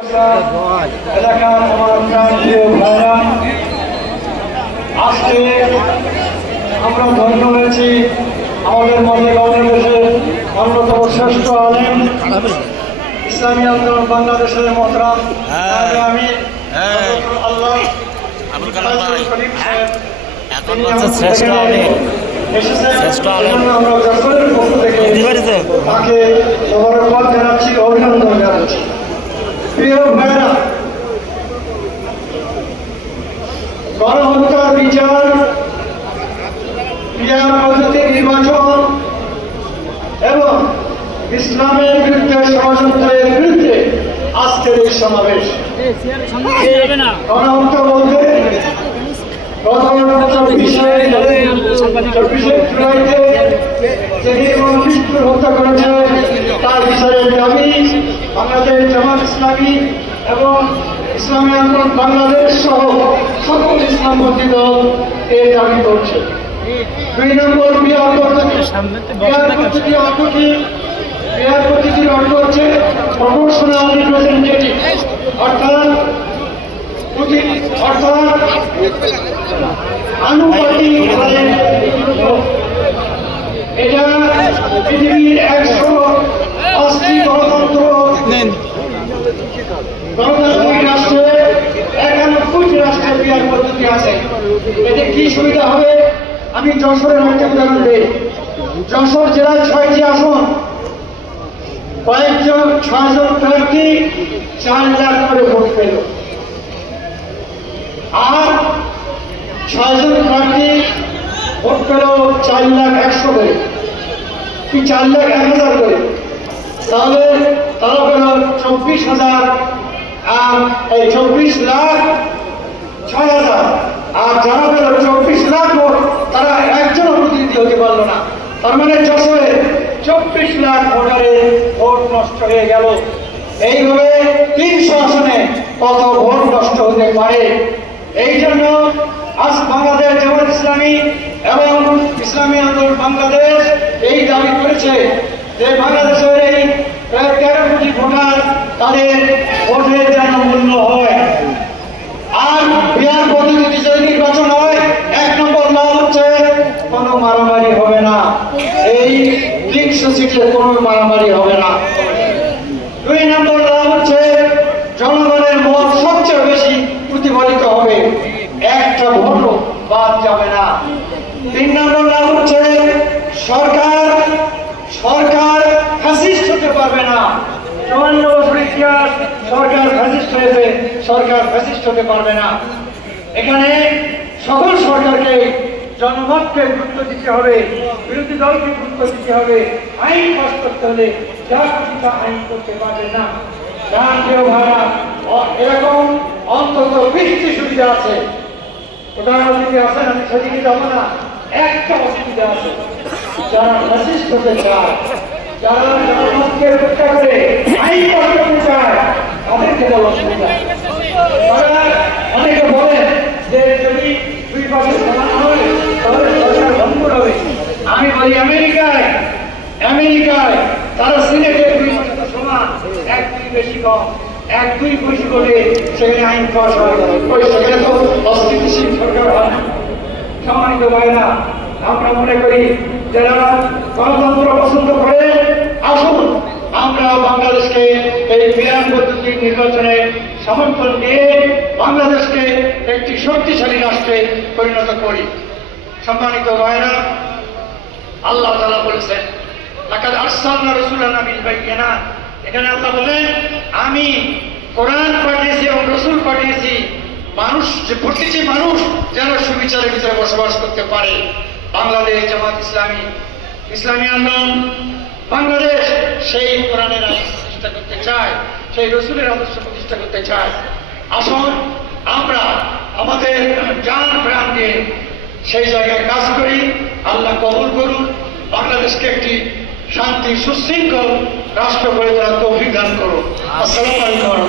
এলাকার আমার প্রান্তীয় ভাইরা, আজকে আমরা ধন্য হয়েছি আমাদের মধ্যে বাংলাদেশের অন্যতম শ্রেষ্ঠ আলেম ইসলামী আন্দোলন বাংলাদেশের মহতরাম আমির আল্লাহ আমরা যশোরের পক্ষ থেকে তাকে মোবারকবাদ জানাচ্ছি, অভিনন্দন জানাচ্ছি। প্রিয় ভাইরা, গণহত্যার বিচার, ক্রিয়ার পদ্ধতি নির্বাচন এবং ইসলামের বিরুদ্ধে ষড়যন্ত্রের বিরুদ্ধে আজকের এই সমাবেশ। গণহত্যা বলতে গত 24শে জুলাইতে যে নির্মমভাবে হত্যা করেছে তার বিচারের দাবি বাংলাদেশ জামাত ইসলামী এবং ইসলামী আন্দোলন বাংলাদেশ সহ সকল ইসলামপন্থী দল এর দাবি করছে। 2 নম্বর বিহার পদ্ধতির অর্থ হচ্ছে প্রপোর্শনাল রিপ্রেজেন্টেটিভ, অর্থাৎ আনুপাতিক। এটা পৃথিবীর 180 গণতান্ত্রিক রাষ্ট্রে 91 রাষ্ট্রের বিহার পদ্ধতি আছে। এতে কি সুবিধা হবে? আমি যশোরের একটা উদাহরণ দিই। যশোর জেলায় 6টি আসন, কয়েকজন 6 জন প্রার্থী 4 লাখ করে ভোট পেল, আর 6 জন প্রার্থী ভোট পেল 4,100,000 করে, কি 4,01,000 করে, তাহলে তারা পেল 24,000, আর এই 24,06,000, আর যারা পেল 24 লাখ ভোট তারা একজনও প্রতিনিধি হতে পারল না। তার মানে যশোরে 24 লাখ ভোটারের ভোট নষ্ট হয়ে গেল। এইভাবে 300 আসনে কত ভোট নষ্ট হতে পারে? এই জন্য আজ বাংলাদেশ জামাত ইসলামী এবং ইসলামী আন্দোলন বাংলাদেশ এই দাবি করেছে যে বাংলাদেশের এই 13 কোটি ভোটার তাদের ভোটের যেন মূল্য হয়। আর বিহার পদ্ধতিতে যদি নির্বাচন হয়, 1 নম্বর লাভ হচ্ছে কোনো মারামারি হবে না, এই 300 সিটে কোনো মারামারি হবে না। 2 নম্বর লাভ হচ্ছে জনগণের মত সবচেয়ে বেশি প্রতিফলিত হবে, একটা ভোটও বাদ যাবে না। 3 নম্বর লাভ হচ্ছে সরকার ফ্যাসিস্ট হতে পারবে না। 54 বছর ইতিহাস, সরকার ফ্যাসিস্ট হয়েছে, সরকার ফ্যাসিস্ট হতে পারবে না। এখানে সকল সরকারকে, জনমতকে গুরুত্ব দিতে হবে, বিরোধী দলকে গুরুত্ব দিতে হবে। আইন পাস করতে হলে যা খুশি তা আইন করতে পারবে না। কেউ ভাড়া এরকম অন্তত 20টি সুবিধা আছে। প্রধানমন্ত্রী আছেন, আমি সেদিকে যাবো না। একটা অসুবিধা আছে, যারা ফ্যাসিস্ট হতে চায়, যারা জনমতকে রক্ষা করে আইন পাস করতে চায়, তাদেরকে বড় অসুবিধা। তারা অনেকে বলেন যে যদি 2 পাশে সমান হয় তাহলে সরকার ভঙ্গ হবে। আমি বলি আমেরিকায় তারা সিনেটের 2 পাশে সমান, 1-2 বেশি কম, 1-2 বেশি করে সেখানে আইন পাস হয়, ওই সেখানে তো অস্থিতিশীল সরকার হয় না। সম্মানিত ভাইরা, আমরা মনে করি যারা গণতন্ত্র পছন্দ করে, আসুন আমরা বাংলাদেশকে এই বিহার পদ্ধতির নির্বাচনে সমর্থন দিয়ে বাংলাদেশকে একটি শক্তিশালী রাষ্ট্রে পরিণত করি। সম্মানিত ভাইরা, আল্লাহ তাআলা বলেছেন লাকাদ আরসালনা রাসূলানা বিল বায়িনাত। এখানে আল্লাহ বলেন আমি কোরআন পাঠিয়েছি এবং রাসূল পাঠিয়েছি, প্রতিটি মানুষ যেন সুবিচারের ভিতরে বসবাস করতে পারে। বাংলাদেশ জামাত ইসলামী, ইসলামী আন্দোলন বাংলাদেশ সেই কোরআনের আইন প্রতিষ্ঠা করতে চায়, সেই রাসূলের আদর্শ প্রতিষ্ঠা করতে চায়। আসুন আমরা আমাদের জান প্রাণ দিয়ে সেই জায়গায় কাজ করি। আল্লাহ কবুল করুন। বাংলাদেশকে একটি শান্তি সুশৃঙ্খল রাষ্ট্র গড়ে তোলার তৌফিক দান করুন। আসসালামু আলাইকুম।